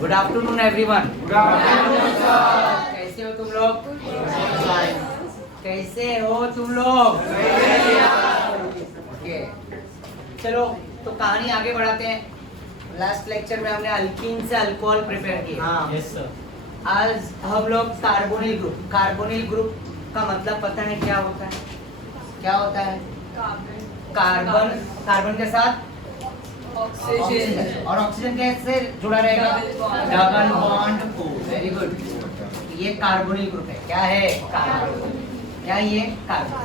Good afternoon everyone. कैसे हो तुम लोग? कैसे हो तुम लोग? ओके, चलो तो कहानी आगे बढ़ाते हैं। लास्ट लेक्चर में हमने अल्कीन से अल्कोहल प्रिपेयर किया। Yes sir. आज हम लोग कार्बोनिल ग्रुप का मतलब पता है क्या होता है? क्या होता है? कार्बन के साथ ऑक्सीजन, और ऑक्सीजन कैसे जुड़ा रहेगा? Double bond O। Very good. ये कार्बोनिल ग्रुप है। क्या है? कार्बन। क्या ये? कार्बन।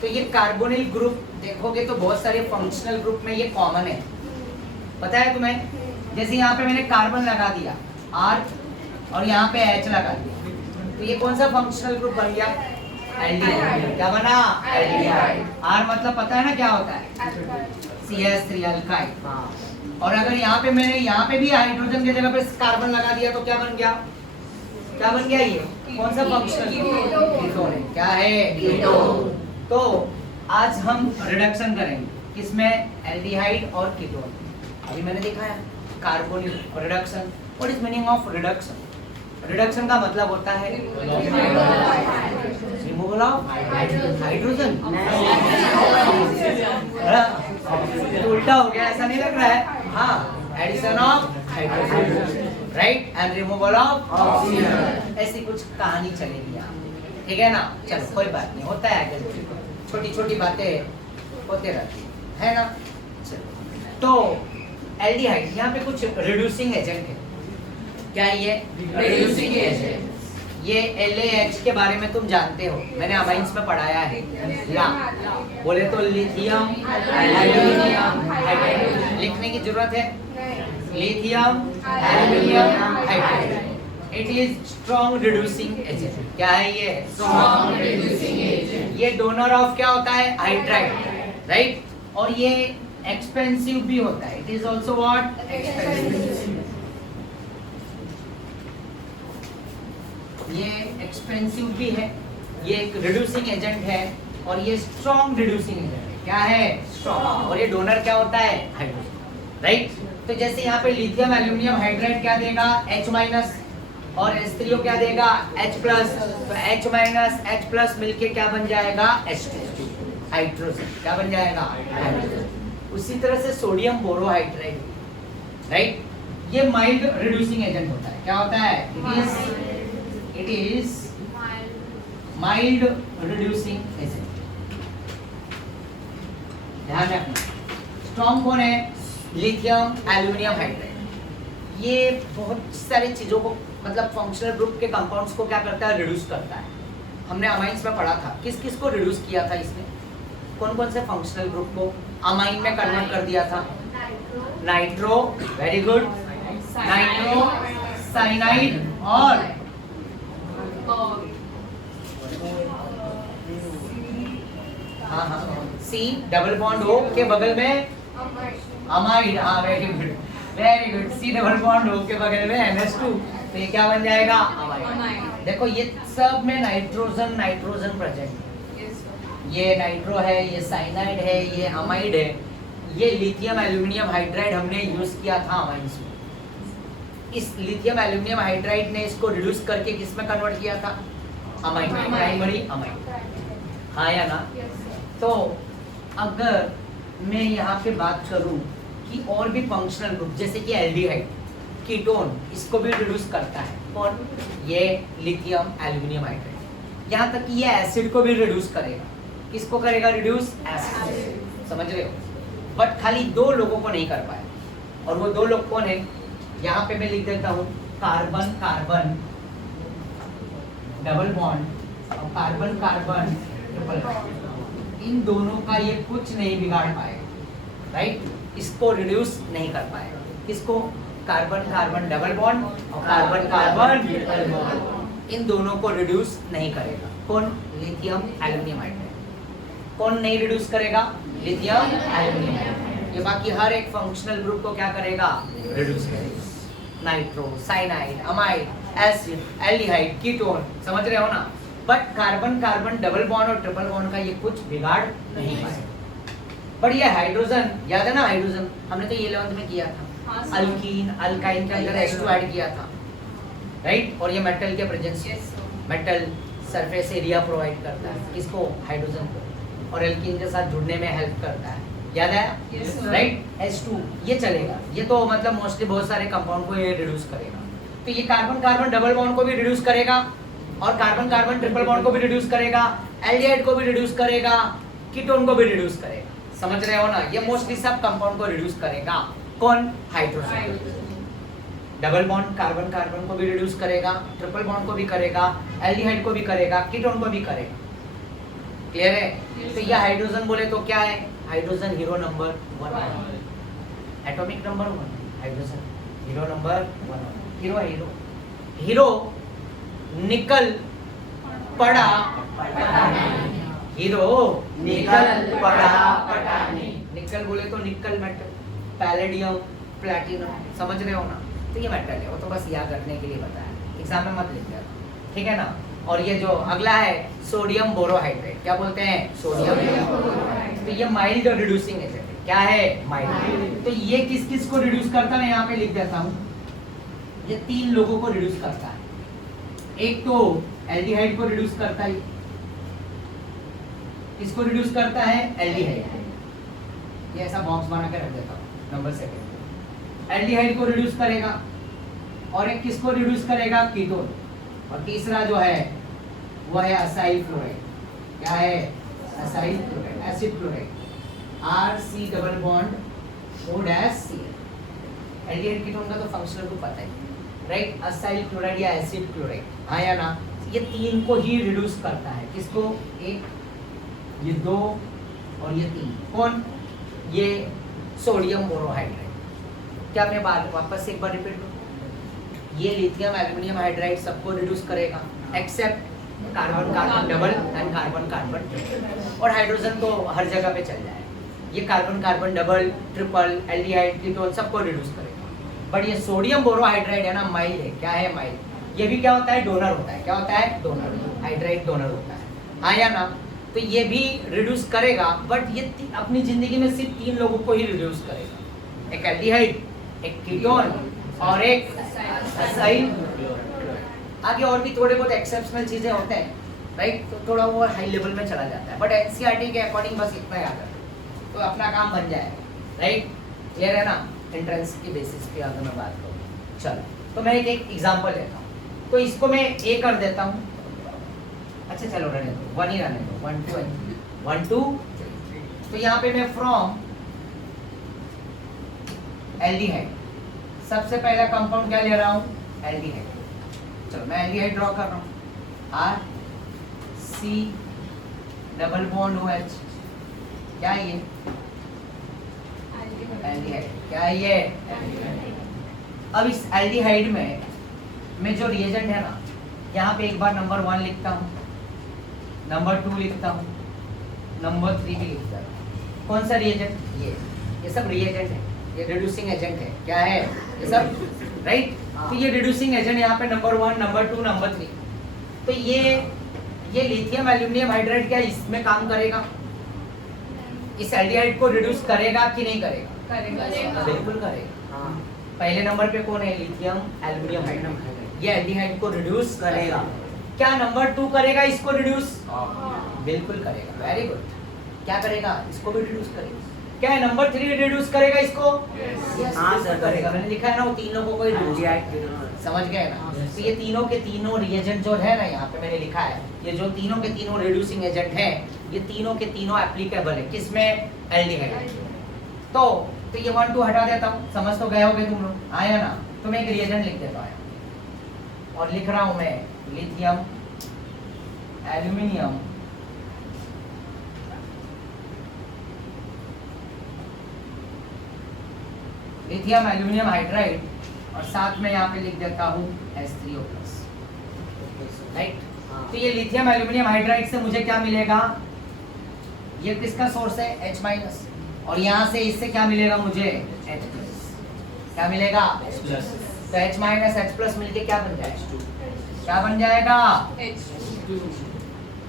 तो ये कार्बोनिल ग्रुप देखोगे तो बहुत सारे फंक्शनल ग्रुप में ये कॉमन है। पता है तुम्हें? जैसे यहाँ पे मैंने कार्बन लगा दिया R और यहाँ पे H लगा दिया, तो ये कौन सा फंक्शनल ग्रुप बन गया? एल्डिहाइड। क्या बना? एल्डिहाइड। R मतलब पता है ना क्या होता है? CH3 अल्काइड। और अगर यहाँ पे मैंने यहाँ पे भी हाइड्रोजन की जगह पे कार्बन लगा दिया तो क्या बन गया? क्या बन गया? ये कौन सा फंक्शनल ग्रुप? कीटोन है। क्या है? कीटोन। तो आज हम रिडक्शन करेंगे किसमें? एल्डिहाइड और कीटोन। अभी मैंने दिखाया carbonyl reduction. What is meaning of reduction? Reduction का मतलब होता है रिमूवल ऑफ हाइड्रोजन। उल्टा हो गया, ऐसा नहीं लग रहा है? हाँ, addition of hydrogen, right, and removal of oxygen. ऐसी कुछ कहानी चलेगी यहाँ, ठीक है ना? चलो कोई बात नहीं, होता है, छोटी छोटी बातें होते रहती है ना। चलो, तो एल्डिहाइड यहाँ पे कुछ रिड्यूसिंग एजेंट है। क्या ये? Reducing agent. ये LAH के बारे में तुम जानते हो, मैंने अमाइंस में पढ़ाया है। ला बोले तो लिथियम एल्यूमिनियम हाइड्राइड। लिखने की जरूरत है? Lithium aluminium hydride. It is strong reducing agent. क्या है ये? Strong reducing agent. ये डोनर ऑफ क्या होता है? Hydride, right. और ये एक्सपेंसिव भी होता है। It is also what? Expensive. ये एक्सपेंसिव भी है, ये एक रिड्यूसिंग एजेंट है, और ये स्ट्रॉन्ग रिड्यूसिंग एजेंट है। क्या है? स्ट्रॉन्ग। और ये डोनर क्या होता है? Hydrogen, right. तो जैसे यहाँ पे लिथियम एल्यूमिनियम हाइड्राइड क्या देगा? H- और H3O क्या देगा? H+। तो H- मिलके क्या बन जाएगा? H2 hydrogen. क्या बन जाएगा? हाइड्रोजन। उसी तरह से सोडियम बोरोहाइड्राइड, राइट, ये माइल्ड रिड्यूसिंग एजेंट होता है। क्या होता है? It is mild reducing agent। ध्यान रखना। स्ट्रॉन्ग कौन है? Lithium aluminium hydride. ये बहुत सारी चीजों को, मतलब फंक्शनल ग्रुप के कंपाउंड्स को क्या करता है? रिड्यूस करता है। हमने अमाइंस में पढ़ा था। किस किस को रिड्यूस किया था इसने? कौन कौन से फंक्शनल ग्रुप को अमाइन में कन्वर्ट कर दिया था? Nitro, very good, nitro, cyanide और C डबल बॉन्ड O के बगल में अमाइड। हाँ, very good, very good. C double bond O के बगल में NH2, तो ये क्या बन जाएगा? अमाइड। देखो ये सब में नाइट्रोजन प्रेजेंट है। ये नाइट्रो है, ये साइनाइड है, ये अमाइड है। ये लिथियम एल्यूमिनियम हाइड्राइड हमने यूज किया था अमाइंस में। इस लिथियम एल्यूमिनियम हाइड्राइड ने इसको रिड्यूस करके किस में कन्वर्ट किया था? Amide, primary amide. हाँ या ना? तो अगर मैं यहाँ पे बात करूँ कि और भी फंक्शनल ग्रुप जैसे कि एल्डिहाइड, कीटोन, इसको भी रिड्यूस करता है। कौन? ये लिथियम एल्यूमिनियम हाइड्राइड। यहाँ तक कि ये एसिड को भी रिड्यूस करेगा। किसको करेगा रिड्यूस? एसिड। समझ रहे हो? बट खाली दो लोगों को नहीं कर पाए, और वो दो लोग कौन है? यहाँ पे मैं लिख देता हूँ कार्बन कार्बन डबल बॉन्ड और कार्बन कार्बन ट्रिपल बॉन्ड। इन दोनों का ये कुछ नहीं बिगाड़ पाएगा, राइट। इसको रिड्यूस नहीं कर पाएगा। किसको? कार्बन कार्बन डबल बॉन्ड और कार्बन कार्बन ट्रिपल बॉन्ड, इन दोनों को रिड्यूस नहीं करेगा। कौन? Lithium aluminium hydride. कौन नहीं रिड्यूस करेगा? Lithium aluminium hydride. ये बाकी हर एक फंक्शनल ग्रुप को क्या करेगा? रिड्यूस करेगा। Nitro, cyanide, amide, acid, aldehyde, ketone, समझ रहे हो ना? But carbon carbon double bond और ट्रिपल बॉन्ड का ये कुछ बिगाड़ नहीं पाएगा। पर ये हाइड्रोजन, याद है ना हाइड्रोजन? हमने तो ये 11th में किया था। अल्कीन अल्काइन के अंदर H2 ऐड किया था, राइट। और ये मेटल के presence, metal surface area provide करता है किसको, हाइड्रोजन को, और एल्कीन के साथ जुड़ने में हेल्प करता है, याद है, राइट। H2 ये चलेगा, ये तो मतलब मोस्टली बहुत सारे कंपाउंड को ये रिड्यूस करेगा। तो ये कार्बन कार्बन डबल बॉन्ड को भी रिड्यूस करेगा, और कार्बन कार्बन ट्रिपल बॉन्ड को भी रिड्यूस करेगा, एल्डिहाइड को भी रिड्यूस करेगा, कीटोन को भी रिड्यूस करेगा। समझ रहे हो ना, ये मोस्टली सब कंपाउंड को रिड्यूस करेगा। कौन, hydrogen. Double bond carbon carbon को भी रिड्यूस करेगा, ट्रिपल बॉन्ड को भी करेगा, एल्डिहाइड को भी करेगा, कीटोन को भी करेगा। क्लियर है? तो ये हाइड्रोजन बोले तो क्या है, hydrogen hero number 1, atomic number 1, hydrogen hero number 1, hero hero hero निकल पड़ा हीरो निकल पड़ा पटाने। निकल बोले तो निकल मेटल, पैलेडियम, प्लैटिनम, समझ रहे हो ना। तो ये मेटल है, वो तो बस याद रखने के लिए बताया, एग्जाम में मत लिख देना, ठीक है ना। और ये जो अगला है सोडियम बोरोहाइड्रेट, क्या बोलते हैं, सोडियम बोरोहाइड्रेट। तो ये माइल्ड रिड्यूसिंग एजेंट है, क्या है, माइल्ड। तो ये किस किस को रिड्यूस करता है, यहाँ पे लिख देता हूँ, ये 3 लोगों को रिड्यूस करता है। एक तो एल्डिहाइड को रिड्यूस करता है, किसको रिड्यूस करता है, एल्डिहाइड। ये ऐसा बॉक्स बना के रख देता हूँ, नंबर 2 एल्डिहाइड को रिड्यूस करेगा, और एक किसको रिड्यूस करेगा, कीटोन। और तीसरा जो है वो है असाइल क्लोराइड, क्या है, acyl chloride, acid chloride, RC double bond O dash Cl। Aldehyde ketone का तो फंक्शनल को पता है, राइट। असाइल क्लोराइड या एसिड क्लोराइड, हाँ या ना। ये 3 को ही रिड्यूस करता है, किसको, 1, ये 2 और ये 3। कौन, ये सोडियम बोरोहाइड्रेट। क्या मैं बात वापस एक बार रिपीट करूं, ये लिथियम एल्युमिनियम हाइड्राइड सबको रिड्यूस करेगा except carbon carbon double and carbon carbon triple, और हाइड्रोजन तो हर जगह पे चल जाएगा। ये carbon carbon double, triple, aldehyde, ketone सबको रिड्यूस करेगा। बट ये सोडियम बोरोहाइड्राइड है ना, माइल्ड है, क्या है, माइल्ड। ये भी क्या होता है, डोनर होता है, क्या होता है, डोनर, हाइड्राइड डोनर होता है, हाँ या ना। तो ये भी रिड्यूस करेगा, बट ये अपनी जिंदगी में सिर्फ 3 लोगों को ही रिड्यूस करेगा, एक एल्डिहाइड, एक कीटोन और एक असाइल। आगे और भी थोड़े बहुत एक्सेप्शनल चीजें होते हैं, राइट। तो थोड़ा वो हाई लेवल में चला जाता है, बट एनसीईआरटी के अकॉर्डिंग बस इतना याद रखो तो अपना काम बन जाए, राइट। क्लियर है ना, एंट्रेंस की बेसिस पे अगर मैं बात करूँ। चलो तो मैं एक एग्जांपल देता हूँ, तो इसको मैं ए कर देता हूँ। अच्छा चलो रहने दो, 1 ही रहने दो, 1 2 1 2 3। तो यहाँ पे मैं फ्रॉम एल्डिहाइड, सबसे पहला कंपाउंड क्या ले रहा हूँ, एल्डिहाइड। चलो मैं एल्डिहाइड ड्रॉ कर रहा हूँ, RC डबल बॉन्ड OH, क्या है ये, एल्डिहाइड, क्या है ये। अब इस एल्डिहाइड में जो रिएजेंट है ना, यहाँ पे एक बार नंबर 1 लिखता हूँ, नंबर 2 लिखता हूँ, नंबर 3 भी लिखता हूँ। कौन सा रिएजेंट, ये सब रिएजेंट है, ये रिड्यूसिंग एजेंट है, क्या है, ये सब, राइट। तो ये रिड्यूसिंग एजेंट यहाँ पे नंबर 1, नंबर 2, नंबर 3। तो ये लिथियम एल्युमिनियम हाइड्राइड क्या इसमें काम करेगा, इस एल्डिहाइड को रिड्यूस करेगा कि नहीं करेगा, करेगा, बिल्कुल करेगा। हाँ, पहले नंबर पे कौन है, लिथियम एल्युमिनियम हाइड्राइड, ये एल्डिहाइड को रिड्यूस करेगा। क्या नंबर 2 करेगा इसको रिड्यूस, बिल्कुल करेगा, वेरी गुड। क्या करेगा, इसको भी रिड्यूस करेगा। क्या है, नंबर 3 रिड्यूस करेगा इसको, हाँ सर करेगा, मैंने लिखा है ना, वो 3 लोगों को रिड्यूस, समझ गए ना। तो ये तीनों के तीनों रिएजेंट जो है ना, यहाँ पे मैंने लिखा है, ये जो तीनों के तीनों रिड्यूसिंग एजेंट है, ये तीनों के तीनों एप्लीकेबल है, किसमें, एल्डिहाइड। तो ये 1 2 हटा देता हूँ, समझ तो गए होगे तुम लोग, आया ना। तो मैं एक रिएजेंट लिख देता हूँ, और लिख रहा हूँ मैं lithium aluminium lithium aluminium hydride, और साथ में यहाँ पे लिख देता हूँ H3O+, राइट। तो ये लिथियम एल्युमिनियम हाइड्राइड से मुझे क्या मिलेगा, ये किसका सोर्स है, H-, और यहाँ से इससे क्या मिलेगा मुझे, H+, क्या मिलेगा, H+। तो H- H+ मिलके क्या बन जाएगा, क्या बन जाएगा, H2।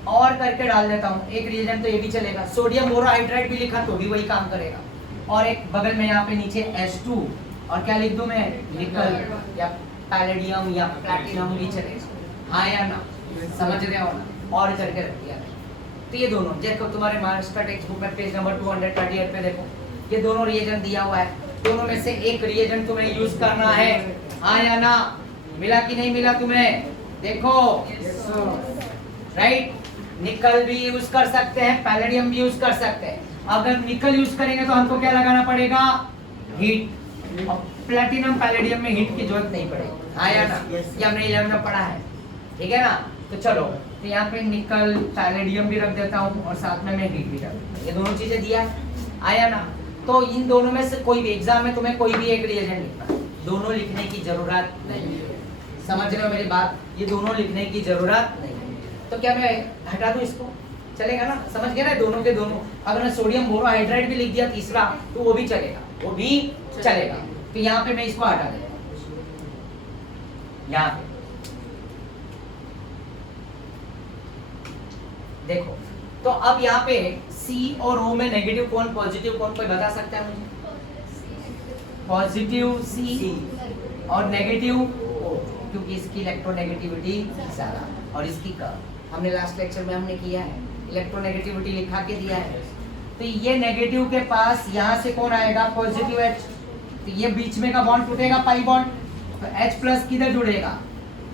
और करके डाल देता हूँ, एक रिएजेंट तो ये भी चलेगा, सोडियम बोरोहाइड्राइड भी लिखा तो भी वही काम करेगा, और एक बगल में यहाँ पे नीचे H2 और क्या लिख दूं मैं, निकल या पैलेडियम या प्लैटिनम भी चलेगा, हाँ या ना, समझ रहे हो ना, और करके रख दिया। तो ये दोनों देखो तुम्हारे महाराष्ट्र टेक्स्ट बुक में पेज नंबर 238 पे देखो, ये दोनों रिएजेंट दिया हुआ है, दोनों में से एक रिएजेंट तुम्हें यूज करना है, हाँ या ना, मिला कि नहीं मिला तुम्हें, देखो राइट। निकल भी यूज कर सकते हैं, पैलेडियम भी यूज कर सकते हैं। अगर निकल यूज करेंगे तो हमको क्या लगाना पड़ेगा, हीट, और प्लैटिनम पैलेडियम में हीट की जरूरत नहीं पड़ेगी, हाँ या ना, ये हमने 11 में पढ़ा है, ठीक है ना। तो चलो, तो यहाँ पे निकल पैलेडियम भी रख देता हूँ और साथ में मैं हीट भी रख देता हूँ, ये दोनों चीजें दिया है, आया ना। तो इन दोनों में से कोई भी एग्जाम में तुम्हें कोई भी एक रिएजेंट लिखना है, दोनों लिखने की जरूरत नहीं है, समझ रहे हो मेरी बात, ये दोनों लिखने की जरूरत नहीं है। तो क्या मैं हटा दूं इसको, चलेगा ना, समझ गया ना, दोनों के दोनों। अगर मैं सोडियम बोरोहाइड्राइड भी लिख दिया तीसरा तो वो भी चलेगा, वो भी चलेगा। तो यहाँ पे मैं इसको हटा देता हूँ, यहाँ पे देखो। तो अब यहाँ पे C और O में नेगेटिव कौन पॉजिटिव कौन, कोई बता सकता है मुझे? पॉजिटिव C और नेगेटिव O, क्योंकि इसकी इलेक्ट्रोनेगेटिविटी ज्यादा और इसकी कम। हमने लास्ट लेक्चर में हमने किया है, इलेक्ट्रोनेगेटिविटी लिखा के दिया है। तो ये नेगेटिव के पास यहाँ से कौन आएगा, पॉजिटिव H, तो ये बीच में का बॉन्ड टूटेगा, पाई बॉन्ड, तो H प्लस किधर जुड़ेगा,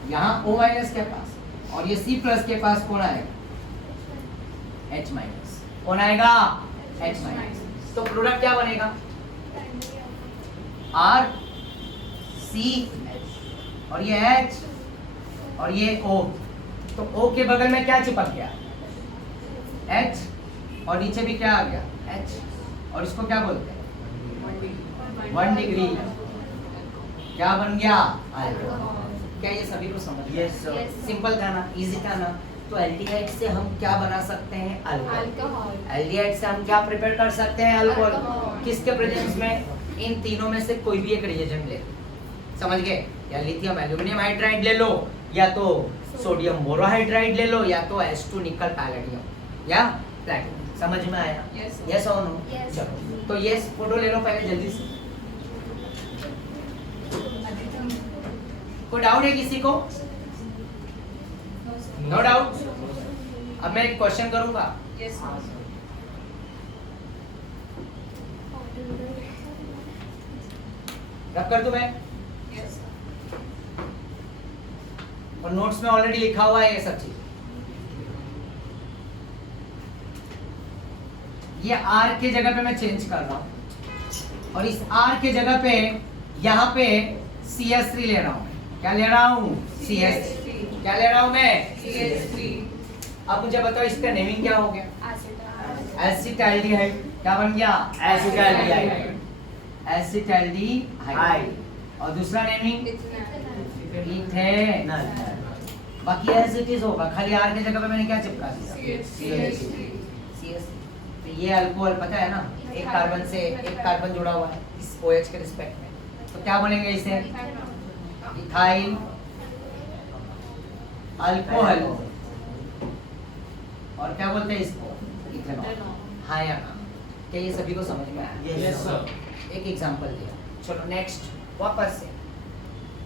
यहाँ O माइनस के पास, और ये C प्लस के पास कौन आएगा, H माइनस, कौन आएगा, H माइनस। तो प्रोडक्ट क्या बनेगा, R C और ये H और ये O। तो O के बगल में क्या चिपक गया, H, और नीचे भी क्या आ गया, H, और इसको क्या बोलते हैं, 1 डिग्री, क्या बन गया, अल्कोहल। क्या ये सभी को समझ में? Yes, sir. सिंपल था ना, इजी था ना। तो एल्डिहाइड से हम क्या बना सकते हैं, अल्कोहल। एल्डिहाइड से हम क्या प्रिपेयर कर सकते हैं, अल्कोहल। किसके प्रेजेंस में, इन तीनों में से कोई भी एक रिएजेंट ले, समझ गए, या लिथियम एल्यूमिनियम हाइड्राइड ले लो, या तो सोडियम बोरोहाइड्राइड ले लो, या तो H2 निकल पैलेडियम या प्लैटिनम। समझ में आया? यस और नो? चलो, तो ये फोटो ले लो पहले जल्दी से। कोई डाउट है किसी को? No doubt. अब मैं एक क्वेश्चन करूंगा, रख कर दूं मैं, और नोट्स में ऑलरेडी लिखा हुआ है ये सब चीज। ये R के जगह पे मैं चेंज कर रहा हूं, और इस R के जगह पे यहाँ पे CS3 ले रहा हूं। क्या ले रहा हूं, CS3। क्या ले रहा हूं मैं, CS3। अब मुझे बताओ इसका नेमिंग क्या हो गया, एसिटाल्डिहाइड। क्या बन गया, एसिटाल्डिहाइड, एसिटाल्डिहाइड। और दूसरा नेमिंग इथेनॉल। बाकी एज इट इज होगा, खाली R की जगह पे मैंने क्या चिपका दिया, CS3। तो ये अल्कोहल पता है ना, एक कार्बन से एक कार्बन जुड़ा हुआ है इस OH के रिस्पेक्ट में, तो क्या बनेंगे इसे, इथाइल अल्कोहल, और क्या बोलते हैं इसको, इथेनॉल। हाँ या ना? क्या ये सभी को समझ में आया? Yes sir. एक एग्जांपल दिया। चलो नेक्स्ट, वापस से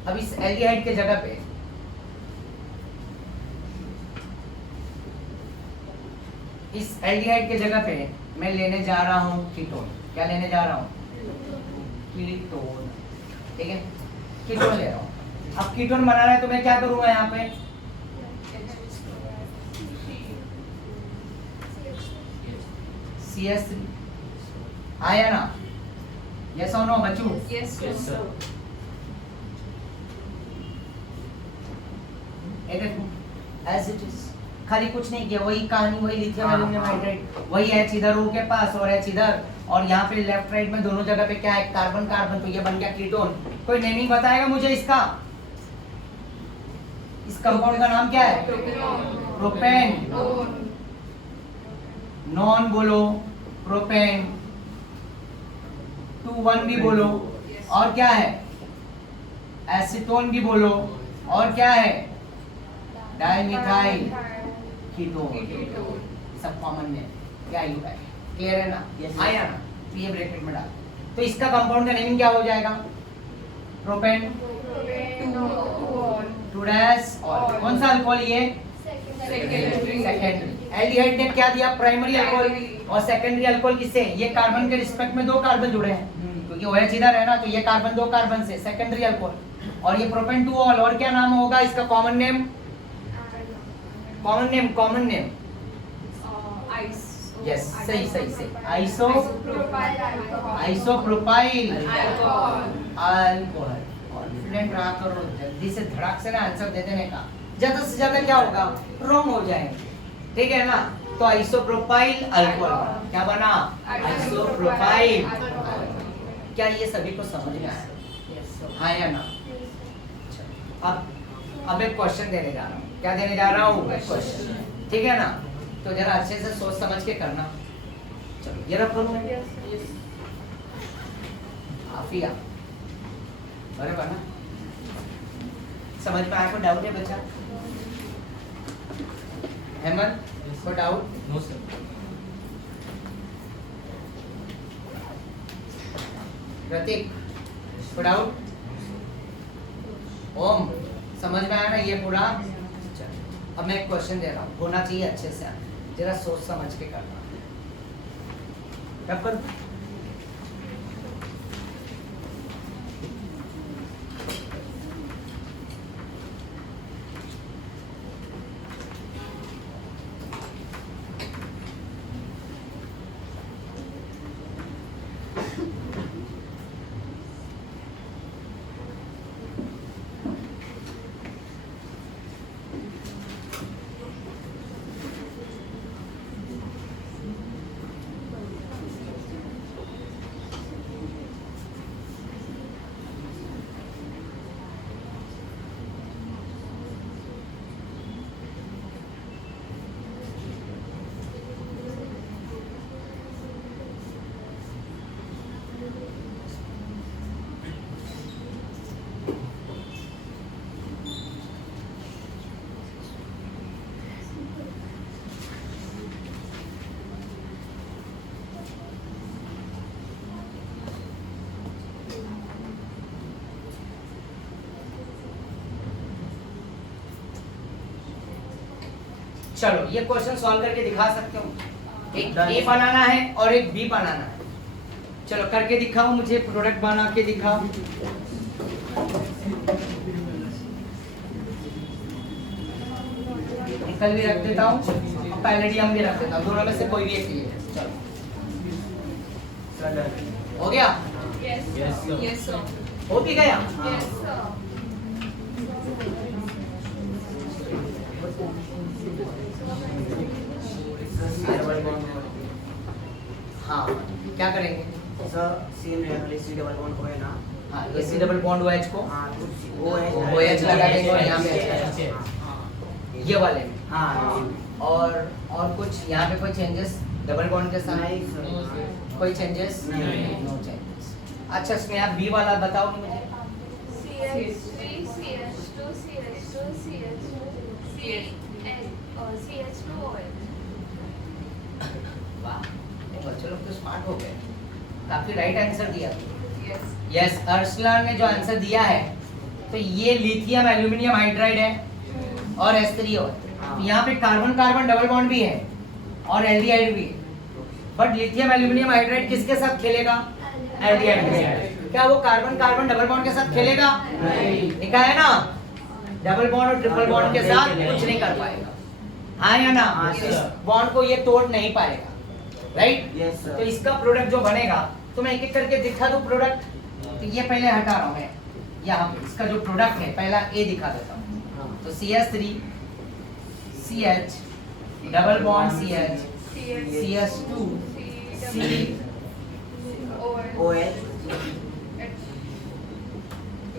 अब इस एल्डिहाइड के जगह पे इस एल्डिहाइड के जगह पे मैं लेने जा रहा हूँ कीटोन। क्या लेने जा रहा हूँ, कीटोन, ठीक है, कीटोन ले रहा हूँ। अब कीटोन बनाना है तो मैं क्या करूँगा, यहाँ पे CS3 आया ना, यस और नो बच्चों? Yes sir. As it is, खाली कुछ नहीं किया, वही कहानी, वही लिथियम एल्यूमिनियम हाइड्राइड, वही H इधर O के पास और H इधर, और यहाँ पे लेफ्ट राइट में दोनों जगह पे क्या है, कार्बन कार्बन, तो ये बन गया कीटोन। कोई नेमिंग बताएगा मुझे इसका, इस कंपाउंड का नाम क्या है, प्रोपेन। नॉन बोलो, प्रोपेन, 2,1 भी बोलो, और क्या है, एसीटोन भी बोलो, और क्या है, डाइमिथाइल कीटोन। सब कॉमन है, क्या यू है, क्लियर है ना? Yes. आया ना? तो ये ब्रैकेट में डाल। तो इसका कंपाउंड का नेमिंग क्या हो जाएगा, प्रोपेन 2 डैश ऑल। कौन सा अल्कोहल ये? सेकेंडरी। एल्डिहाइड ने क्या दिया? Primary alcohol. और सेकेंडरी अल्कोहल किससे? ये कार्बन के रिस्पेक्ट में 2 कार्बन जुड़े हैं, क्योंकि OH इधर है ना, तो ये कार्बन 2 कार्बन से सेकेंडरी अल्कोहल। और ये प्रोपेन 2 ऑल। और क्या नाम होगा इसका? कॉमन नेम यस, सही आइसोप्रोपाइल अल्कोहल। कॉन्फिडेंट रहा करो, जल्दी से धड़ाक से ना आंसर दे देने का, ज्यादा से ज्यादा क्या होगा? रॉन्ग हो जाएंगे, ठीक है ना। तो आइसोप्रोपाइल अल्कोहल क्या बना? आइसोप्रोपाइल। क्या ये सभी को समझ में आया? हाँ या ना? अब एक क्वेश्चन देने जा रहा हूँ। क्या देने जा रहा हूँ? क्वेश्चन, ठीक है ना। तो जरा अच्छे से सोच समझ के करना। चलो ये रखो आफिया, बराबर ना? समझ में आया? कोई डाउट है बच्चा? हेमंत, कोई डाउट? No sir. प्रतीक, कोई डाउट? ओम, समझ में आया ना ये पूरा? अब मैं एक क्वेश्चन दे रहा हूँ, होना चाहिए अच्छे से, जरा सोच समझ के करना। कब चलो ये क्वेश्चन सॉल्व करके दिखा सकते हो। एक ए बनाना है और एक बी बनाना है। चलो करके दिखाओ, मुझे प्रोडक्ट बना के दिखाओ। निकल भी रख देता हूँ, पैलेडियम भी रख देता हूँ, दोनों में से कोई भी एक लिए। चलो हो गया? Yes sir. हो भी गया? हाँ, क्या करेंगे सर? C डबल बॉन्ड हो है ना? हाँ, ये C डबल बॉन्ड OH को हाँ, OH लगा देंगे और यहाँ पे ये वाले में। हाँ। और कुछ यहाँ पे कोई चेंजेस डबल बॉन्ड के साथ? नहीं सर। कोई चेंजेस? नहीं। No changes. अच्छा स्नेहा बी वाला बताओ मुझे। CH3 CH2 CH2 CH2 और CH2OH। वाह, बच्चे लोग तो स्मार्ट हो गए, काफी राइट आंसर दिया। यस यस, अर्सलान ने जो आंसर दिया है, तो ये लिथियम एल्यूमिनियम हाइड्राइड है और H3O है। तो यहाँ पे कार्बन कार्बन डबल बॉन्ड भी है और एल्डिहाइड भी है, बट लिथियम एल्यूमिनियम हाइड्राइड किसके साथ खेलेगा? एल्डिहाइड के साथ। क्या वो कार्बन कार्बन डबल बॉन्ड के साथ खेलेगा? नहीं। लिखा है ना, डबल बॉन्ड और ट्रिपल बॉन्ड के साथ कुछ नहीं कर पाएगा। हाँ या ना? हाँ, इस सर। बॉन्ड को ये तोड़ नहीं पाएगा, राइट? Yes sir. तो इसका प्रोडक्ट जो बनेगा, तो मैं एक एक करके दिखा दूं प्रोडक्ट। तो ये पहले हटा रहा हूं मैं, यहाँ पे इसका जो प्रोडक्ट है पहला ए दिखा देता हूँ। तो CH3 CH double bond CH CH2 C OH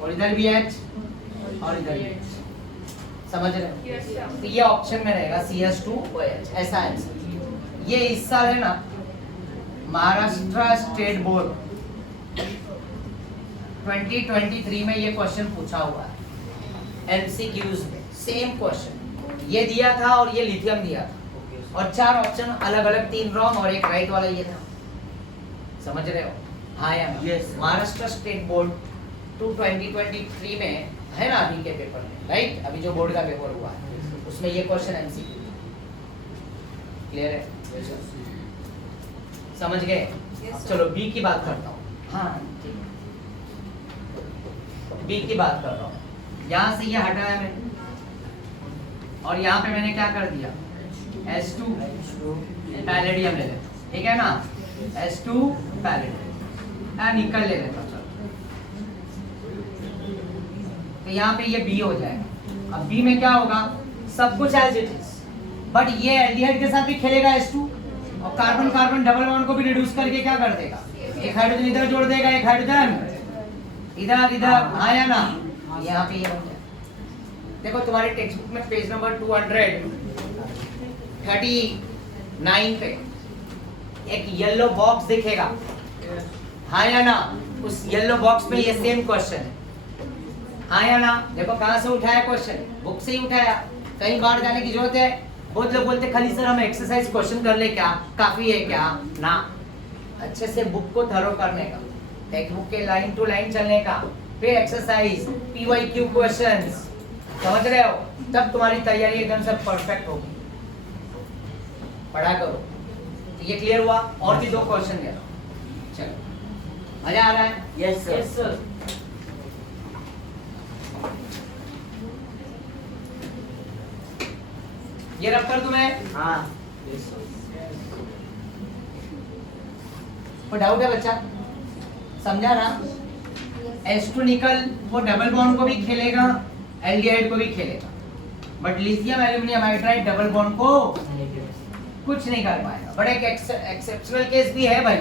और इधर भी H और इधर भी H। समझ रहे हो? Yes sir. तो ये ऑप्शन में रहेगा CH2OH, ऐसा आंसर। ये इस साल है ना महाराष्ट्र स्टेट बोर्ड 2023 में ये क्वेश्चन पूछा हुआ है MCQs में, सेम क्वेश्चन ये दिया था और ये लिथियम दिया था और 4 ऑप्शन अलग अलग, 3 रॉन्ग और 1 राइट वाला ये था। समझ रहे हो? हाँ या ना? Yes, sir. Maharashtra state board to 2023 में है ना अभी के पेपर में, राइट? अभी जो बोर्ड का पेपर हुआ है उसमें ये क्वेश्चन एमसीक्यू क्लियर है? समझ गए? चलो बी की बात करता हूँ। हाँ ठीक है, बी की बात कर रहा हूँ। यहाँ से ये हटाया मैंने और यहाँ पे मैंने क्या कर दिया, S2 पैलेडियम ले लेता, ठीक है ना? S2 पैलेडियम निकल ले लेता। चलो तो यहाँ पे ये बी हो जाएगा। अब बी में क्या होगा, सब कुछ एज इट इज, बट ये एल्डिहाइड के साथ भी खेलेगा S2 और कार्बन कार्बन डबल बॉन्ड को भी रिड्यूस करके क्या कर देगा, एक हाइड्रोजन इधर जोड़ देगा, एक हाइड्रोजन इधर इधर, हाँ या ना? यहाँ पे ये बन जाए। देखो तुम्हारे टेक्स्ट बुक में पेज नंबर 239 पे एक येलो बॉक्स दिखेगा, हाँ या ना? उस येलो बॉक्स पे ये सेम क्वेश्चन है, हाँ या ना? देखो कहाँ से उठाया क्वेश्चन, बुक से ही उठाया, कहीं बाहर जाने की जरूरत है? बहुत लोग बोलते खाली सर हम एक्सरसाइज क्वेश्चन कर ले, क्या काफी है क्या? ना, अच्छे से बुक को थरो करने का, टेक्स्ट बुक के लाइन टू लाइन चलने का, फिर एक्सरसाइज PYQ क्वेश्चंस, समझ रहे हो? तब तुम्हारी तैयारी एकदम से परफेक्ट होगी। पढ़ा करो। तो ये क्लियर हुआ? और भी 2 क्वेश्चन दे रहा हूं, चलो मजा आ रहा है? Yes sir. ये रख कर तुम्हें हाँ कोई डाउट है बच्चा? समझा ना? S2 निकल वो डबल बॉन्ड को भी खेलेगा, एल्डिहाइड को भी खेलेगा, but lithium aluminium hydride double bond को कुछ नहीं कर पाएगा। बट एक एक्सेप्शनल केस भी है भाई,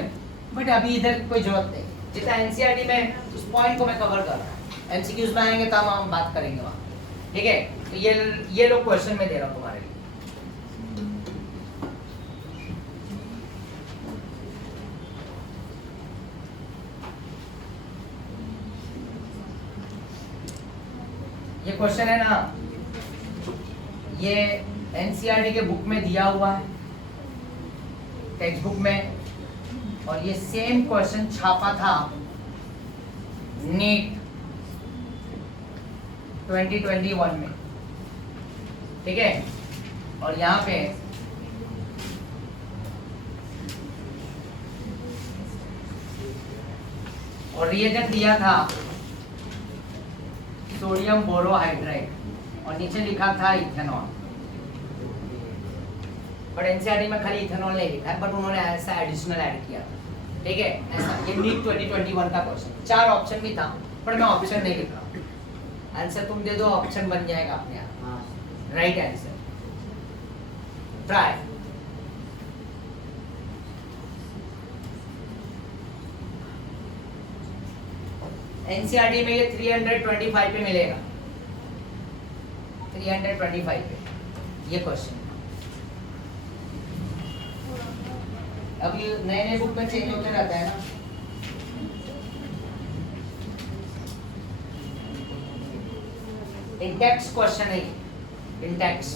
बट अभी इधर कोई जरूरत नहीं। जितना एनसीईआरटी में उस पॉइंट को मैं कवर कर रहा हूँ, एमसीक्यूज में आएंगे तब हम बात करेंगे वहाँ, ठीक है? तो ये लोग क्वेश्चन में दे रहा हूँ तुम्हारे लिए। ये क्वेश्चन है ना, ये एनसीईआरटी के बुक में दिया हुआ है, टेक्स्ट बुक में, और ये सेम क्वेश्चन छापा था नीट 2021 में, ठीक है? और यहाँ पे और रिएजेंट दिया था सोडियम बोरोहाइड्राइड और नीचे लिखा था इथेनॉल, बट एनसीईआरटी में खाली इथेनॉल नहीं लिखा है, बट उन्होंने ऐसा एडिशनल ऐड किया था, ठीक है? ऐसा ये नीट 2021 का क्वेश्चन, 4 ऑप्शन भी था, पर मैं ऑप्शन नहीं लिख रहा, आंसर तुम दे दो, ऑप्शन बन जाएगा अपने आप, राइट आंसर। ट्राई। एनसीईआरटी में ये 325 पे मिलेगा, 325 पे ये क्वेश्चन। अब ये नए नए बुक में चेंज होते रहता है ना। इंटेक्स क्वेश्चन है, इंटेक्स।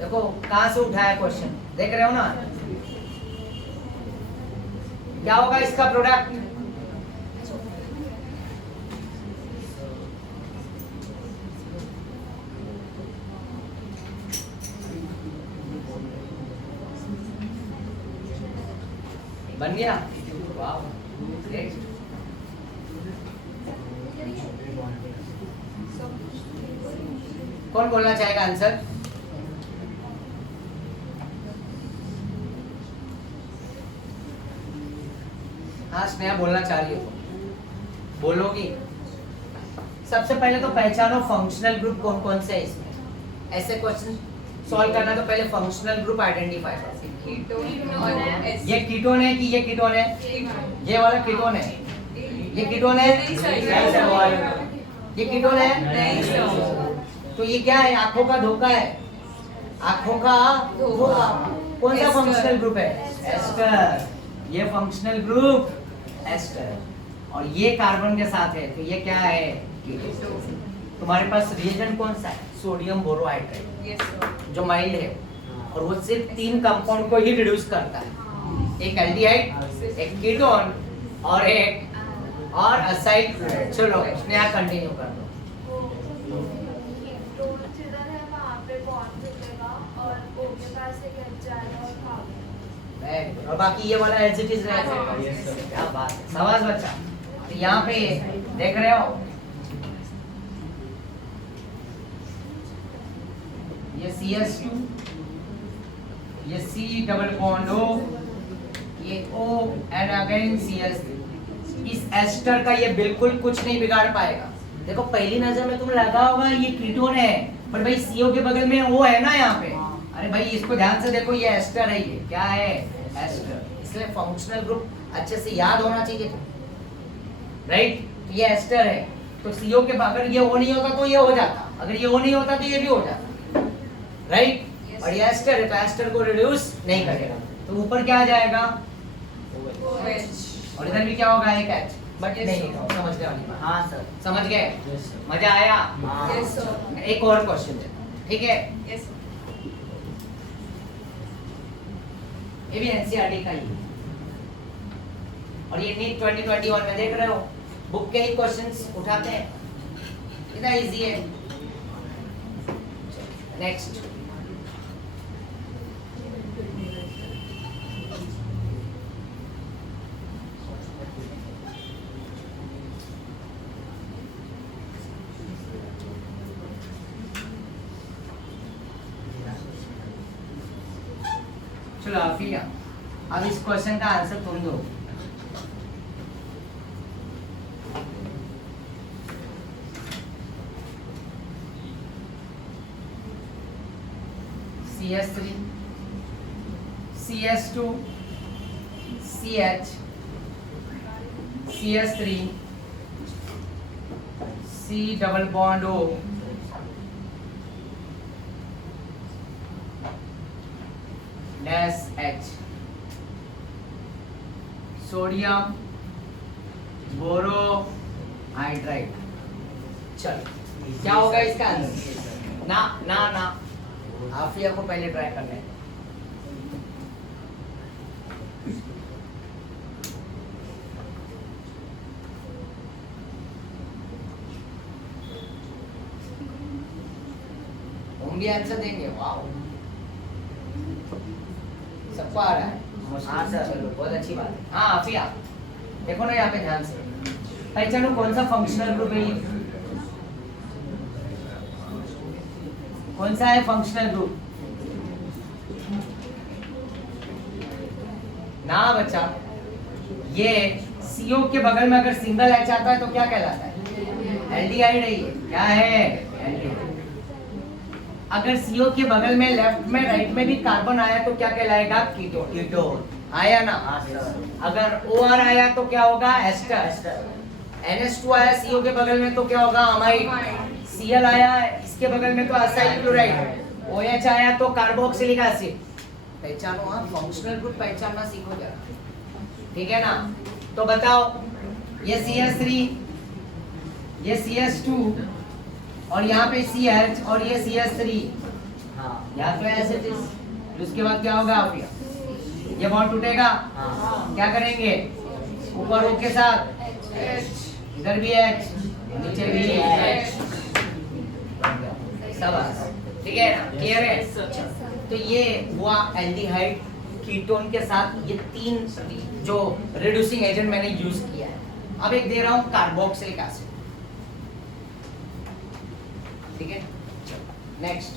देखो कहां से उठाया क्वेश्चन, देख रहे हो ना? क्या होगा इसका प्रोडक्ट? बन गया? वाह, ग्रेट। कौन बोलना चाहेगा आंसर? हाँ स्नेहा बोलना चाह रही हो, बोलोगी? सबसे पहले तो पहचानो फंक्शनल ग्रुप कौन कौन से है इसमें। ऐसे क्वेश्चन सॉल्व करना तो पहले फंक्शनल ग्रुप आइडेंटिफाई करो। ये कीटोन है कि ये कीटोन है? ये वाला कीटोन है, ये कीटोन है? ये कीटोन है? नहीं। तो ये क्या है? आंखों का धोखा है, आंखों का धोखा। कौन सा फंक्शनल ग्रुप है? एस्टर। ये फंक्शनल ग्रुप एस्टर, और ये कार्बन के साथ है, तो ये क्या है? कीटोन। तुम्हारे पास रिएजेंट कौन सा है? सोडियम बोरोहाइड्राइड, जो माइल्ड है, और वो सिर्फ 3 कंपाउंड को ही रिड्यूस करता है, एक एल्डिहाइड, एक कीटोन और और असाइड फ्लूइड। चलो स्नेहा कंटिन्यू कर दो। कीटोन जिधर है वहाँ पे बॉन्ड मिलेगा और O के पास एक H जाएगा और कार्बन। Very good। और बाकी ये वाला एज इट इज रहेगा। Yes, sir। क्या बात है, शाबाश बच्चा। तो यहाँ पे देख रहे हो ये CH2, ये C डबल बॉन्ड O, ये O एंड अगेन CH3। इस एस्टर का ये बिल्कुल कुछ नहीं बिगाड़ पाएगा। देखो पहली नजर में तुम लगा होगा ये कीटोन है, पर भाई CO के बगल में O है ना यहाँ पे। अरे भाई इसको ध्यान से देखो, ये एस्टर है, ये क्या है एस्टर। इसलिए फंक्शनल ग्रुप अच्छे से याद होना चाहिए, राइट। ये एस्टर है तो CO के अगर ये O नहीं होता तो ये हो जाता, अगर ये O नहीं होता तो ये भी हो जाता, राइट। और ये एस्टर है तो एस्टर को रिड्यूस नहीं करेगा, तो ऊपर क्या आ जाएगा OH। और इधर भी क्या होगा एक H। बट Yes, नहीं sir। समझने वाली बात, हाँ सर। समझ गए, Yes, sir। मजा आया। हाँ। Yes, sir। एक और क्वेश्चन है, ठीक है, Yes, sir। ये भी एनसीईआरटी का ही है। और ये नीट 2021 में देख रहे हो बुक के ही क्वेश्चंस उठाते हैं, इतना इजी है। नेक्स्ट चलो आफिया, अब इस क्वेश्चन का आंसर तुम दो। CH3, CH2, CH, CH3, C double bond O, dash H, sodium borohydride. चलो क्या होगा इसका आंसर? ना ना ना, आफिया को पहले ट्राई करना है। हम भी आंसर देंगे, वाह सबको आ रहा है। हाँ सर। चलो बहुत अच्छी बात है। हाँ आफिया देखो ना यहाँ पे ध्यान से, पहचानो कौन सा फंक्शनल ग्रुप है ये, कौन सा है फंक्शनल ग्रुप? ना बच्चा, ये CO के बगल में अगर सिंगल H आता है तो क्या कहलाता है? एल्डिहाइड है ये, क्या है? एल्डिहाइड। अगर CO के बगल में लेफ्ट में राइट में भी कार्बन आया तो क्या कहलाएगा? कीटोन। कीटोन। आया ना? हाँ सर। अगर OR आया तो क्या होगा? एस्टर। एस्टर। NH2 आया CO के बगल में तो क्या होगा? अमाइड। Cl आया इसके बगल में तो असाइड क्लोराइड। OH आया तो कार्बोक्सिलिक एसिड। पहचानो, आप फंक्शनल ग्रुप पहचानना सीखो जरा, ठीक है ना? तो बताओ, ये CH3, ये CH2 और यहाँ पे CH और ये CH3, हाँ। यहाँ पे एसिड इज, उसके बाद क्या होगा? आप ये बॉन्ड टूटेगा, हाँ। क्या करेंगे? ऊपर O के साथ इधर भी H, नीचे भी H, शाबाश, ठीक है ना? क्लियर है? तो ये हुआ एल्डिहाइड कीटोन के साथ ये तीन जो रिड्यूसिंग एजेंट मैंने यूज किया है। अब एक दे रहा हूं कार्बोक्सिलिक एसिड, ठीक है? नेक्स्ट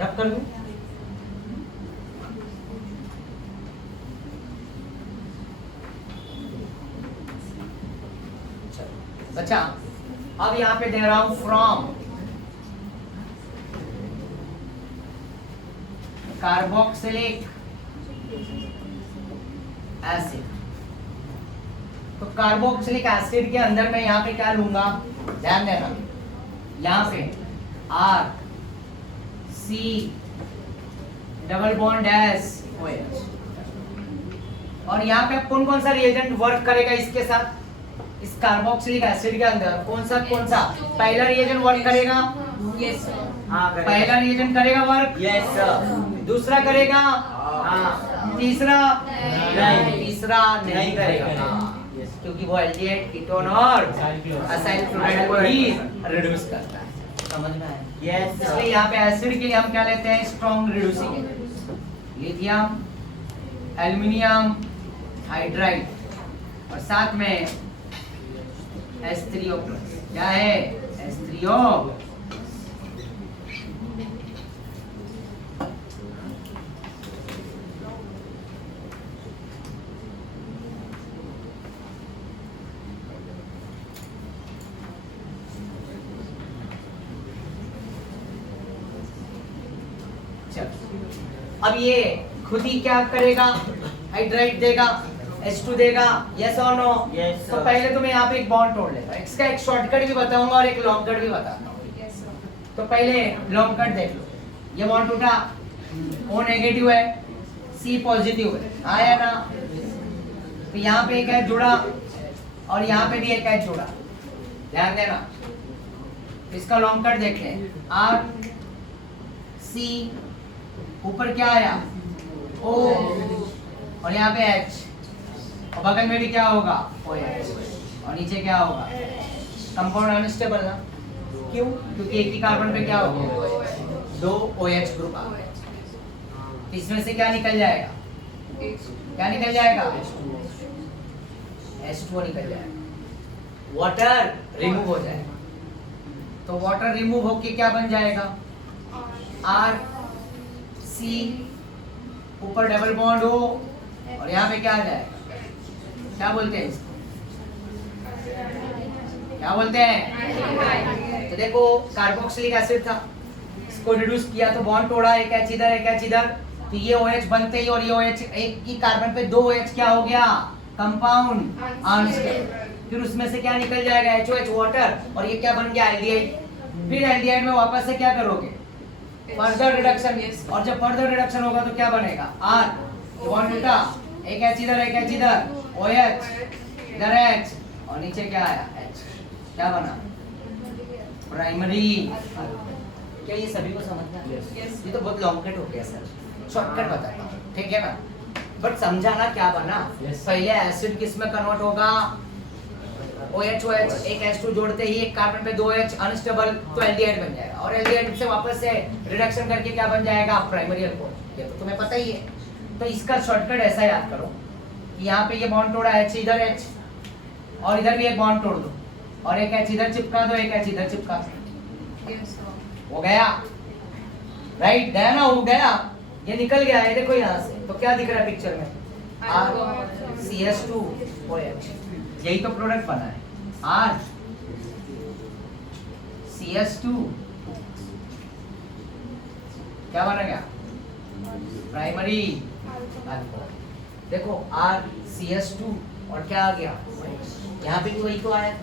रब कर दूं? अच्छा, अब यहाँ पे दे रहा हूं फ्रॉम कार्बोक्सिलिक एसिड। तो कार्बोक्सिलिक एसिड के अंदर मैं यहाँ पे क्या लूंगा? ध्यान देना, यहाँ पे R C double bond S OH। और यहाँ पे कौन कौन सा रिएजेंट वर्क करेगा इसके साथ? इस कार्बोक्सिलिक एसिड के अंदर कौन सा पहला रिएजेंट वर्क करेगा? Yes, sir. हाँ करेगा। पहला रिएजेंट करेगा वर्क, यस सर। दूसरा करेगा, हाँ तीसरा नहीं। तीसरा नहीं करेगा। हाँ, यस, क्योंकि वो एल्डिहाइड, कीटोन और असाइल क्लोराइड को ही रिड्यूस करता है। समझ में आया? यस इसलिए सर। यहाँ पे एसिड के लिए हम क्या लेते हैं? Strong reducing agent, lithium, aluminium hydride और साथ में H3O+। क्या है? H3O। अब ये खुद ही क्या करेगा? हाइड्राइड देगा, H2 देगा, यस और नो? Yes, तो sir. पहले तो मैं यहाँ पे एक बॉन्ड तोड़ लेता हूँ। इसका एक शॉर्टकट भी बताऊंगा और एक लॉन्ग कट भी बताता हूँ। Yes, sir. तो पहले लॉन्ग कट देख लो। ये बॉन्ड टूटा, O नेगेटिव है, C पॉजिटिव है, आया ना? तो यहाँ पे एक H जुड़ा और यहाँ पे भी एक H जुड़ा, ध्यान देना। इसका लॉन्ग कट देख लें। R C ऊपर क्या आया? O और यहाँ पे H और बगल में भी क्या होगा? OH और नीचे क्या होगा? कंपाउंड अनस्टेबल ना? क्यों? क्योंकि एक ही कार्बन पे क्या होगा? दो OH ग्रुप आ गए। इसमें से क्या निकल जाएगा? क्या निकल जाएगा? H2O निकल जाएगा। वाटर रिमूव हो जाएगा। तो वाटर रिमूव होके क्या बन जाएगा? R C ऊपर डबल बॉन्ड हो और यहाँ पे क्या आ जाएगा? क्या बोलते हैं इसको? क्या बोलते हैं? तो देखो कार्बोक्सिलिक एसिड था, इसको रिड्यूस किया तो बॉन्ड तोड़ा, एक H इधर एक H इधर, तो ये OH बनते ही और ये OH एक ही कार्बन पे दो OH क्या हो गया? Compound unstable. फिर उसमें से क्या निकल जाएगा? HOH वाटर और ये क्या बन गया? एल्डिहाइड। फिर एल्डिहाइड में वापस से क्या करोगे? Further reduction. और जब फर्दर रिडक्शन होगा तो क्या बनेगा? R बॉन्ड टूटा, एक H इधर एक H इधर, OH इधर H और नीचे क्या आया? H। क्या बना? प्राइमरी। क्या ये सभी को समझ में आया? Yes. ये तो बहुत लॉन्ग कट हो गया सर, शॉर्टकट बताता हूँ, ठीक है ना? बट समझा ना क्या बना? पहले एसिड किस में कन्वर्ट होगा? OH OH एक H2 जोड़ते ही एक कार्बन पे दो H अनस्टेबल, तो एल्डिहाइड बन जाएगा और एल्डिहाइड से वापस से रिडक्शन करके क्या बन जाएगा? Primary alcohol. ये तो तुम्हें पता ही है। तो इसका शॉर्टकट ऐसा याद करो कि यहाँ पे ये बॉन्ड तोड़ा, H इधर H और इधर भी एक बॉन्ड तोड़ दो और एक H इधर चिपका दो, एक H इधर चिपका दो। Yes, sir. हो गया? राइट, गया ना? हो गया, ये निकल गया है। देखो यहाँ से तो क्या दिख रहा है पिक्चर में? R CS2 OH, यही तो प्रोडक्ट बना है। R CS2 क्या बना गया? Primary alcohol. देखो R CS2 और क्या आ गया? यहाँ पे भी वही तो आया,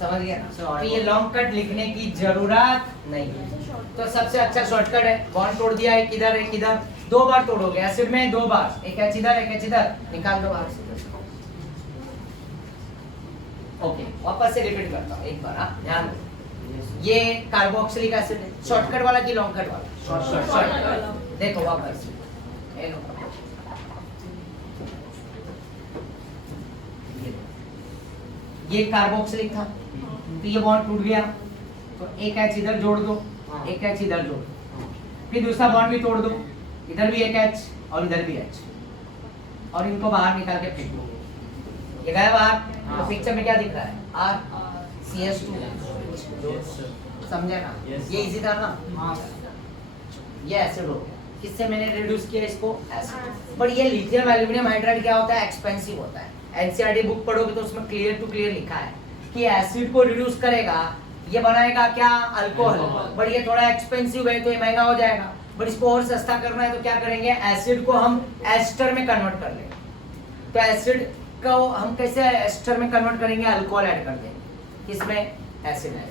समझ गया? तो ये लॉन्ग कट लिखने की जरूरत नहीं है। तो सबसे अच्छा शॉर्टकट है, बॉन्ड तोड़ दिया, एक इधर, दो बार तोड़ोगे एसिड में, दो बार, एक H इधर एक H इधर, निकाल दो बाहर से। ओके, वापस से रिपीट करता हूँ एक बार, हाँ ध्यान दो। ये कार्बोक्सिलिक एसिड है, शॉर्टकट वाला कि लॉन्ग कट वाला? शॉर्टकट। देखो वापस ये लो, ये कार्बोक्सिलिक था तो ये बॉन्ड टूट गया, तो एक H इधर जोड़ दो, एक H इधर जोड़ दो, फिर दूसरा बॉन्ड भी तोड़ दो, इधर भी एक H और इधर भी H और इनको बाहर निकाल के फेंक दो। ये गया बाहर। तो पिक्चर में क्या दिख रहा है? R CS2। समझे ना? ये इजी था ना? ये एसिड हो गया। किससे मैंने रिड्यूस किया इसको? एसिड। पर ये लिथियम एल्युमिनियम हाइड्राइड क्या होता है? एक्सपेंसिव होता है। एनसीईआरटी बुक पढ़ोगे तो उसमें क्लियर टू क्लियर लिखा है कि एसिड को रिड्यूस करेगा, ये बनाएगा क्या? अल्कोहल। बट ये थोड़ा एक्सपेंसिव है तो ये महंगा हो जाएगा, बट इसको और सस्ता करना है तो क्या करेंगे? एसिड को हम एस्टर में कन्वर्ट कर लेंगे। तो एसिड को हम कैसे एस्टर में कन्वर्ट करेंगे? अल्कोहल ऐड कर देंगे, इसमें एसिड है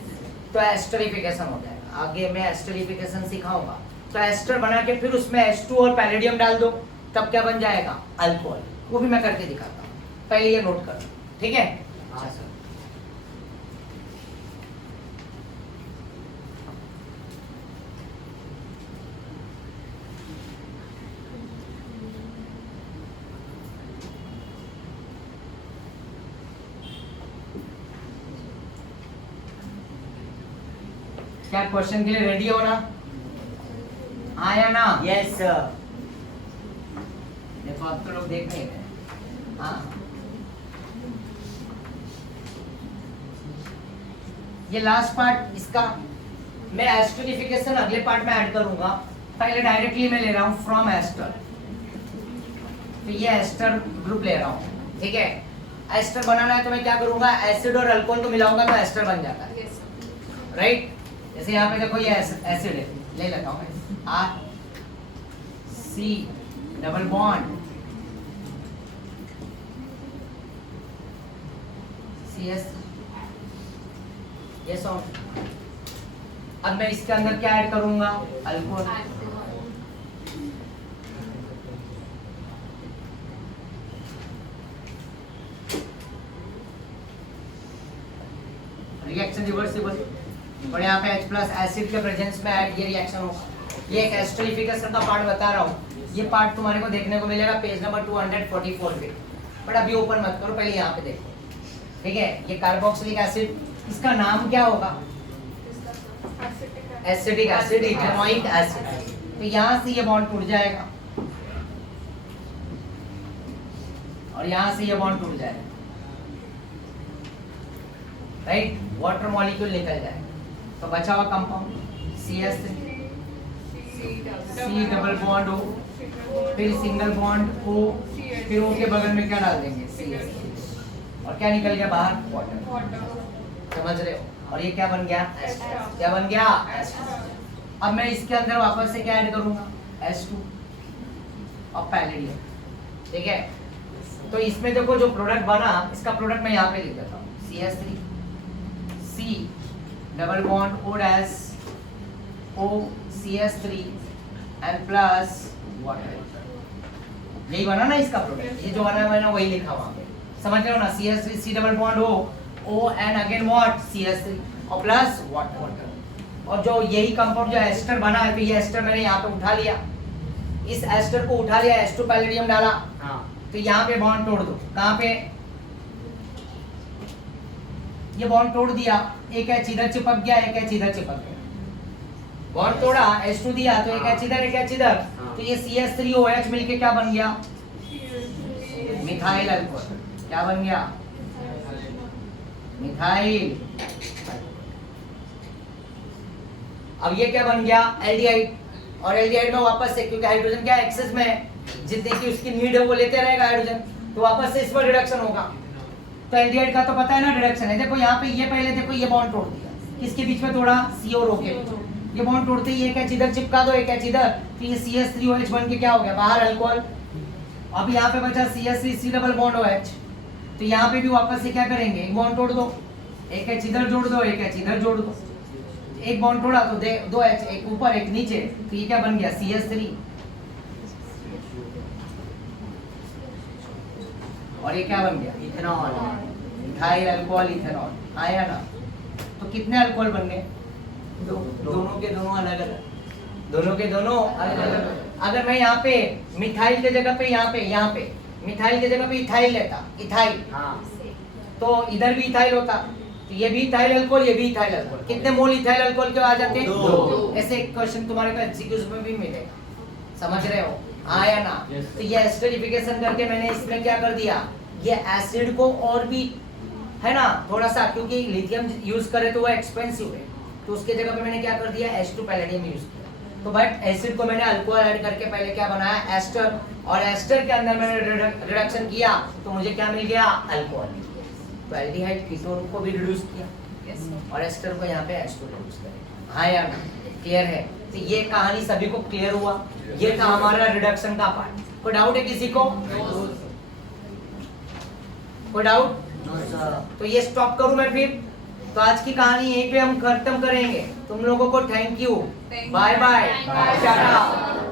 तो एस्टरिफिकेशन हो जाएगा। आगे मैं एस्टरिफिकेशन सिखाऊंगा। तो एस्टर बना के फिर उसमें H2 और पैलेडियम डाल दो, तब क्या बन जाएगा? अल्कोहल। वो भी मैं करके दिखाता हूँ, पहले ये नोट कर, ठीक है? हाँ सर। क्या क्वेश्चन के लिए रेडी हो ना? हाँ या ना? Yes sir. देखो अब तो लोग देख नहीं रहे। हाँ, ये लास्ट पार्ट इसका मैं एस्टरिफिकेशन अगले पार्ट में ऐड करूंगा। पहले डायरेक्टली मैं ले रहा हूँ फ्रॉम एस्टर, तो ये एस्टर ग्रुप ले रहा हूँ, ठीक है। एस्टर बनाना है तो मैं क्या करूंगा, एसिड और अल्कोहल को मिलाऊंगा तो एस्टर बन जाता है, Yes, sir. राइट। जैसे यहाँ पे देखो ये एसिड है, ले लेता हूँ मैं, R C double bond C S, ये सॉल्ट। अब मैं इसके अंदर क्या ऐड करूंगा, अल्कोहल। रिएक्शन रिवर्सिबल, और यहाँ पे H+ एसिड के प्रेजेंस में ऐड ये रिएक्शन होगा। ये एक एस्टरिफिकेशन का पार्ट बता रहा हूँ, ये पार्ट तुम्हारे को देखने को मिलेगा पेज नंबर 244 पे, बट अभी ओपन मत करो, पहले यहाँ पे देखो, ठीक है। ये कार्बोक्सिलिक एसिड, इसका नाम क्या होगा, एसिडिक एसिड, इथेनोइक एसिड। तो यहाँ से ये बॉन्ड टूट जाएगा और यहाँ से ये बॉन्ड टूट जाएगा, राइट। वाटर मॉलिक्यूल निकल जाएगा, तो बचा हुआ compound CS3, C double bond O, फिर सिंगल बॉन्ड O, फिर O के बगल में क्या डाल देंगे, CS3, और क्या निकल गया बाहर, वाटर। समझ रहे हो? और ये क्या बन गया, क्या बन गया, अब मैं इसके अंदर वापस से क्या ऐड करूंगा, H2 और पैलेडियम, ठीक है। तो इसमें देखो जो प्रोडक्ट बना, इसका प्रोडक्ट मैं यहाँ पे लिख देता हूँ, CS3, C double bond O dash O CS3 and plus water. यही बना ना इसका प्रोडक्ट, ये जो बना है मैंने वही लिखा वहाँ पे, समझ रहे हो ना। CS3 C double bond O and again what, CS3 और प्लस वाटर। और जो यही कंपाउंड जो एस्टर बना है, तो ये एस्टर मैंने यहाँ पे उठा लिया, इस एस्टर को उठा लिया, H2 पैलेडियम डाला, तो यहाँ पे बॉन्ड तोड़ दो। कहाँ पे, ये बॉन्ड तोड़ दिया, एक एच इधर चिपक गया, एक एच इधर चिपक गया, बॉन्ड तोड़ा, H2 दिया, तो एक एच इधर, एक एच इधर, तो ये CS3OH मिलके क्या बन गया, मिथाइल अल्कोहल। क्या बन गया, मिथाइल। अब ये क्या बन गया, एल्डिहाइड। और एल्डिहाइड में वापस से, क्योंकि हाइड्रोजन क्या एक्सेस में है, जितने की उसकी नीड है वो लेते रहेगा हाइड्रोजन, तो वापस से इस पर रिडक्शन होगा। तो एल्डिहाइड का तो पता है ना रिडक्शन है। देखो यहाँ पे ये पहले देखो ये बॉन्ड तोड़ दिया, किसके बीच में तोड़ा, C और O के बीच। ये बॉन्ड तोड़ते ही एक एच इधर चिपका दो, एक एच इधर, तो ये CS3OH बन के क्या हो गया, बाहर अल्कोहल। अब यहाँ पे बचा CS3 C double bond OH, तो यहाँ पे भी वापस से क्या करेंगे, एक बॉन्ड तोड़ दो, एक एच इधर जोड़ दो, एक एच इधर जोड़ दो, एक बॉन्ड तोड़ा तो दो एच, एक ऊपर एक नीचे, तो ये क्या बन गया, CS3। और ये क्या बन गया, इथेनॉल, मिथाइल अल्कोहल इथेनॉल। आया ना? तो कितने अल्कोहल बन गए, दोनों के दोनों अलग अलग, दोनों के दोनों अलग अलग। अगर मैं यहाँ पे मिथाइल के जगह पे यहाँ पे मिथाइल के जगह पे इथाइल लेता, इथाइल, तो इधर भी इथाइल होता, तो ये भी इथाइल अल्कोहल, ये भी इथाइल अल्कोहल। कितने मोल इथाइल अल्कोहल के आ जाते हैं, 2। ऐसे एक क्वेश्चन तुम्हारे को एमसीक्यूज में भी मिलेगा, समझ रहे हो, हाँ या ना? तो ये एस्टरिफिकेशन करके मैंने इसमें क्या कर दिया, ये एसिड को और भी है ना थोड़ा सा, क्योंकि लिथियम यूज करे तो वो एक्सपेंसिव है, तो उसके जगह पे मैंने क्या कर दिया, H2 पैलेडियम यूज किया। तो बट एसिड को मैंने अल्कोहल ऐड करके पहले क्या बनाया, एस्टर, और एस्टर के अंदर मैंने रिडक्शन किया तो मुझे क्या मिल गया, अल्कोहल। तो एल्डिहाइड कीटोन को भी रिड्यूस किया, Yes, sir. और एस्टर को यहाँ पे H2 रिड्यूस करें। हाँ या ना, क्लियर है? तो ये कहानी सभी को क्लियर हुआ, ये था हमारा रिडक्शन का पार्ट। कोई डाउट है किसी को? कोई डाउट? तो ये स्टॉप करूं मैं फिर? तो आज की कहानी यहीं पे हम खत्म करेंगे। तुम लोगों को thank you, Thank you. Bye bye, Bye. Tata.